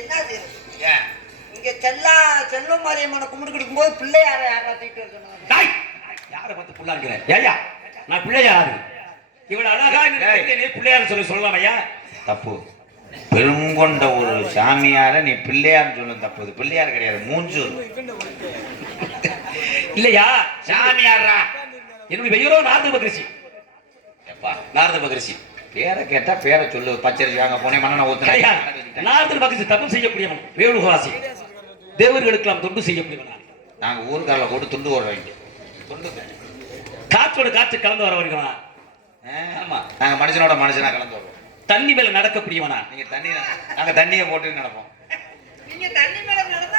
என்னது இங்க செல்வம் மாரியம்மனை கும்பிட்டு கொடுக்கும்போது பிள்ளையார யாரா தூக்கிட்டு இருக்கணும்? யாரை பார்த்து புள்ளா இருக்கிறேன்? ஏயா நான் பிள்ளையாரு இவன் அழகா பிள்ளையார் சொல்லலாம் ஐயா. தப்பு. பெருங்கொண்ட ஒரு சாமியார நீ பிள்ளையார் சொல்லும் தப்பு. இது பிள்ளையார் கிடையாது, மூஞ்சூர் இல்லையா சாமியாரா. என்னுடைய பெயரோ நாரத மகரிஷி. எப்பா நாரத மகரிஷி பேரை கேட்டா பேரை சொல்லு. பச்சரிசி வாங்க போனேன் மண்ணை ஊத்துறேன். நாரத மகரிஷி தபம் செய்யக்கூடியவன், வேணுகாசி தேவர்களுக்கெல்லாம் தொண்டு செய்யக்கூடியவன். நாங்க ஊருக்கால போட்டு துண்டு ஓடுறோம். துண்டு காற்றோட காற்று கலந்து வர வருகிறவனா? ஆமா, நாங்க மனுஷனோட மனுஷனா கலந்து வருவோம். தண்ணி மேல நடக்கக்கூடியவனா? நீங்க தண்ணி, நாங்க தண்ணியை போட்டு நடப்போம். நீங்க தண்ணி மேல நடந்தா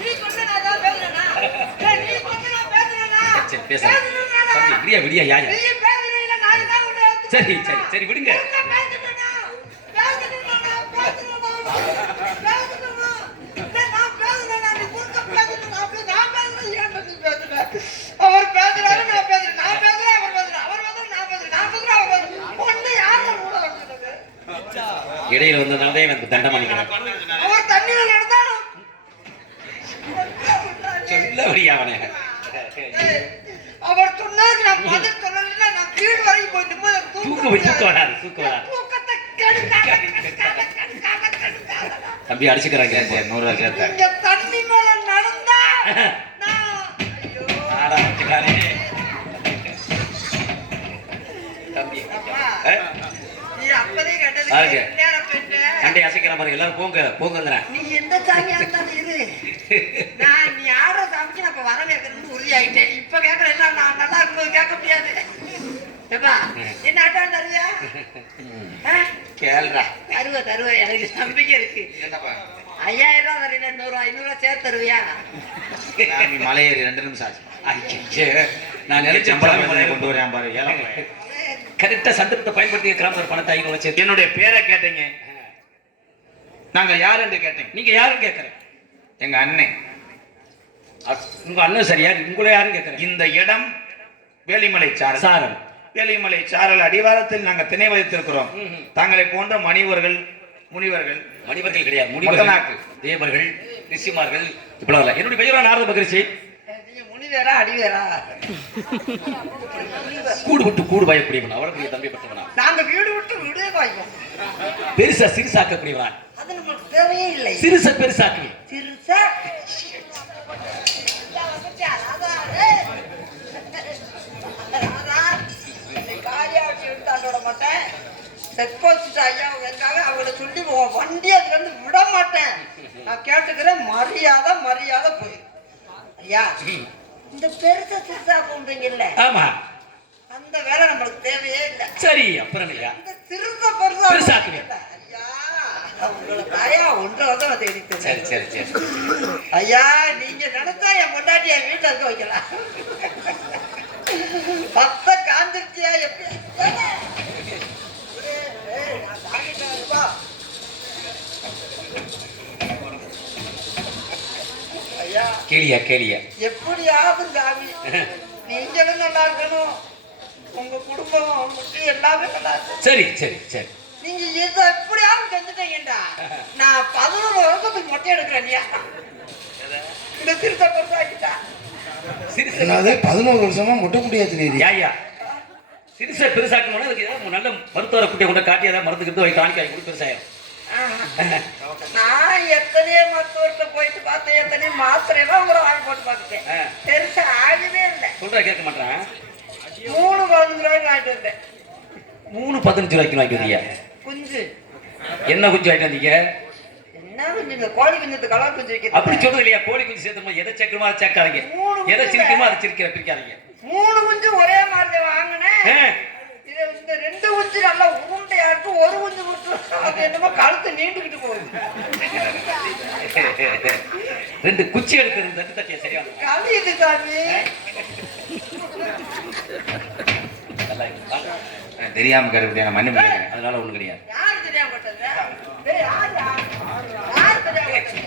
நீ சொன்னா நான் பேசுறேனா? நீ சொன்னா நான் பேசுறேனா? சரி பேசு. விடியா விடியா யாயா. நீ பேசுறீங்க நான் தான் உன்னை. சரி சரி சரி விடுங்க. அவர் பேசுறாரு, நான் பேசுறேன். நான் பேசுறேன், அவர் பேசுறாரு. அவர் பேசுறாரு, நான் பேசுறேன். நான் பேசுறேன், அவர் பேசுறாரு. ஒண்ணு யாரை கூட வச்சிருந்தது? இடையில வந்ததாலே வந்து தண்டம் பண்ணிக்கிறான். அவர் தண்ணியில நடந்தாலும் சொல்லபடியா அவனே. அவர் சொன்னதுக்கு நான் பதில் சொல்லலைன்னா நான் வீடு வரைக்கும் போயிட்டு போய் தூக்க வராது. தூக்கத்தை கெடுக்காத. தம்பி அடிச்சுக்கிறாங்க. 100 ரூபாய் சேர்த்தேன். இங்க தண்ணி மேல நடந்தா சண்டை அசைக்கிற மாதிரி எல்லாரும் போங்க போங்க. நீ எந்த சாமியா இருந்தாலும் இரு. நீ ஆடுற சாமிக்கு நான் இப்ப வர கேட்கறதுன்னு உறுதி ஆயிட்டேன். இப்ப கேட்கற என்ன நான் நல்லா இருக்கும்போது கேட்க முடியாது. என்ன ஆட்டம் தருவியா? கேள்றா. தருவ எனக்கு நம்பிக்கை இருக்கு. 5000 ரூபாய் தரீங்க, 100 500 சேர்த்து தருவியா? நீ மலையேறி 2 நிமிஷம் ஆச்சு. நான் நினைச்சேன் கொண்டு வரேன் பாரு. கரெக்டா சந்தர்ப்பத்தை பயன்படுத்தி கிராம பணத்தை 500 சேர்த்து. என்னுடைய பேரை கேட்டீங்க, நாங்க யார் என்று கேட்டீங்க. நீங்க யாரும் கேட்கறேன்? எங்க அண்ணன். உங்க அண்ணன் சரியா? உங்களை யாரும் கேட்கறேன்? இந்த இடம் வேலிமலை சாரல். வேலிமலை சாரல் அடிவாரத்தில் நாங்கள் திணை வைத்திருக்கிறோம். தங்களை போன்ற முனிவர்கள் கிடையாது, முனிவர்கள், தேவர்கள், ரிஷிமார்கள் இப்படி. என்னுடைய பெயரா நாரத மகரிஷி. முனிவேரா அடிவேரா? கூடு விட்டு கூடு பயக்கூடியவன். அவளுக்கு தம்பி பட்டவனா? நாங்க வீடு விட்டு வீடே பாய்வோம். பெருசா சிறுசாக்கக்கூடியவனா? அது நமக்கு தேவையே இல்லை. சிறுச பெருசாக்குவி. சிறுசா அவங்கள சொல்லி வண்டி அதுல இருந்து விட மாட்டேன். நான் கேட்டுக்கிறேன், மரியாதை போயிடும். ஐயா, இந்த பெருசா சிறுசா பண்றீங்கல்ல, ஆமா, அந்த வேலை நம்மளுக்கு தேவையே இல்லை. சரி அப்புறம் ஐயா இந்த சிறுசா பெருசாக்குவீங்க. ஐயா, நீங்க நினைச்சா என் பொண்டாட்டி என் வீட்டுல இருக்க வைக்கலாம். பத்த காஞ்சிருச்சியா? எப்படி கேளியா எப்படியாவது சாமி நீங்களும் நல்லா இருக்கணும், உங்க குடும்பம் எல்லாமே நல்லா இருக்கணும். சரி நீங்க இதை எப்படியாவது செஞ்சுட்டீங்கடா, நான் 11 வருஷத்துக்கு மொட்டை எடுக்கிறேன். இந்த சிறுத்தை பெருசாக்கிட்டா. 11 வருஷமா மொட்டை முடியாது. சிறுசை பெருசாக்கணும்னா அதுக்கு ஏதாவது நல்ல மருத்துவரை குட்டியை கொண்டு காட்டி ஏதாவது மருந்து போய் காணிக்காய் கொடுத்து பெருசாயிரும். நான் எத்தனையோ மருத்துவர்கிட்ட போயிட்டு பார்த்தேன், எத்தனையோ மாத்திரையெல்லாம் கூட வாங்கி போட்டு பார்த்துட்டேன். பெருசா ஆகவே இல்லை. சொல்றா கேட்க மாட்டேன். 3 ரூபாய்க்கு வாங்கிட்டு வந்தேன். 3 15 ரூபாய்க்கு வாங்கி வந்தீங்க? குஞ்சு என்ன குஞ்சு வாங்கிட்டு வந்தீங்க? என்ன குஞ்சு? இந்த கோழி குஞ்சு, கலர் குஞ்சு வைக்க அப்படி சொல்றது இல்லையா? கோழி குஞ்சு சேர்த்து எதை சேர்க்கணுமோ அதை சேர்க்காதீங்க, எதை சிரிக்கணுமோ அதை பிரிக்காதீங்க. 3 குஞ்சு ஒரே மாதிரி வாங்கினேன். இந்த 2 குஞ்சு நல்லா உருண்டையா இருக்கு, 1 குஞ்சு விட்டு அது என்னமோ கழுத்து நீண்டுகிட்டு போகுது. 2 குச்சி எடுக்கிறது தட்டு தட்டியா? சரியா கவிது சாமி. தெரியாம கருப்படியான மண்ணு அதனால ஒண்ணு கிடையாது. யாரு தெரியாம பட்டது? யாரு தெரியாம பட்டது?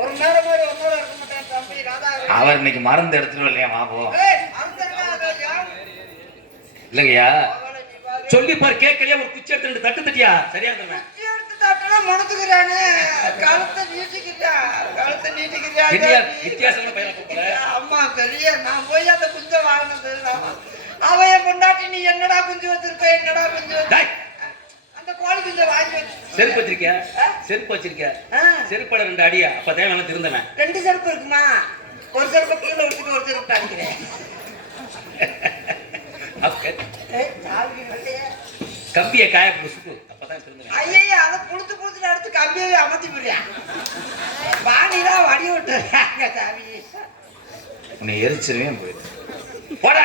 ஒரு நேரம் மாதிரி ஒன்னோட இருக்க மாட்டேன் தம்பி ராதா. அவர் இன்னைக்கு மருந்து எடுத்துட்டு இல்லையா? மாபோ இல்லைங்கய்யா, சொல்லி பாரு கேட்கலையா? ஒரு குச்சி எடுத்து 2 தட்டு தட்டியா? சரியா? மனத்துக்குறானு கழுத்தை நீட்டிக்கிறியா வித்தியாசமான பையனை கூப்பிடுற. அம்மா பெரிய நான் போய் அந்த குஞ்சை வாங்கினது அவன் என் பொண்டாட்டி நீ என்னடா குஞ்சு வச்சிருக்க டேய், அந்த கோழி குஞ்சை வாங்கி வச்சு செருப்பு வச்சிருக்கியா? செருப்பு வச்சிருக்கியா? செருப்பட 2 அடியா? அப்ப தேவையான திருந்தவன். 2 செருப்பு இருக்குமா? ஒரு செருப்பு கீழே வச்சுட்டு ஒரு செருப்பு அடிக்கிறேன். கம்பிய காய போட்டு சுத்து, அப்பதான் திருந்தவன். ஐயா அதை புளுத்து அடுத்து கம்பியவே அமர்த்தி போறியா? வாணிதான் வடி விட்டுறாங்க சாமி. உன்னை எரிச்சிருவேன் போயிடு. போடா.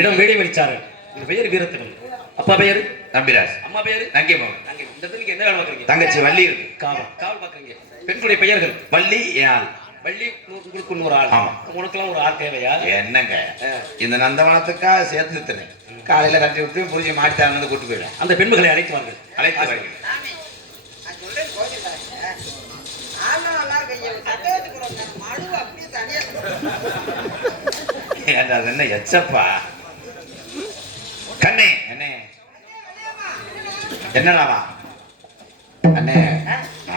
இடம் வேடி வெளிச்சாரு. இது பெயர் வீரத்தமிழ். அப்பா பெயர் நம்பிராஜ். அம்மா பெயர் நங்கை மகன். தங்கை. இந்த இடத்துல என்ன வேலை பாக்குறீங்க? தங்கச்சி வள்ளி இருக்கு. காவல் பாக்குறீங்க. பெண்களுடைய பெயர்கள் வள்ளி ஏன் வள்ளி. உங்களுக்கு இன்னொரு ஆள். ஆமா. உனக்கெல்லாம் ஒரு ஆள் தேவையா? என்னங்க இந்த நந்தவனத்துக்காக சேர்த்துட்டேன். காலையில கட்டி விட்டு புரிஞ்சு மாட்டாங்க கூட்டு போயிடுவேன். அந்த பெண்மகளை அழைத்து வாங்க. அழைத்து வருகிறேன். சாமி நான் சொல்றேன் கோவில்ல ஆனா நல்லா கையை சட்டத்துக்கு மழு அப்படியே தனியா ஏன்டா அது என்ன எச்சப்பா கண்ணே அண்ணே என்னடாவா அண்ணே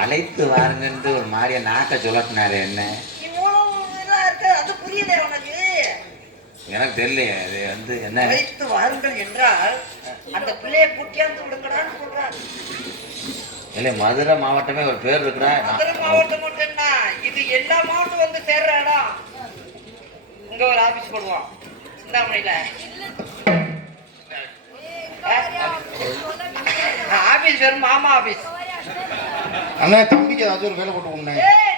அழைத்து வாருங்கன்ட்டு ஒரு மாதிரியா நாக்க சொல்லட்டினாரு என்ன அது புரியல உனக்கு. எனக்கு தெரியலையே அது வந்து என்ன அழைத்து வாருங்கள் என்றால் அந்த பிள்ளையை குட்டியாந்து விடுங்கடான்னு சொல்றாரு. இல்லை மதுரை மாவட்டமே ஒரு பேர் இருக்கிறா. மதுரை மாவட்டம் மட்டும் என்ன இது எல்லா மாவட்டம் வந்து சேர்ற இடம். இங்க ஒரு ஆபீஸ் போடுவோம் சிந்தாமணியில. ஆபீஸ் வெறும் மாமா ஆபீஸ். அண்ணா தம்பிக்கு ஏதாச்சும் ஒரு வேலை போட்டு விடுண்ணே.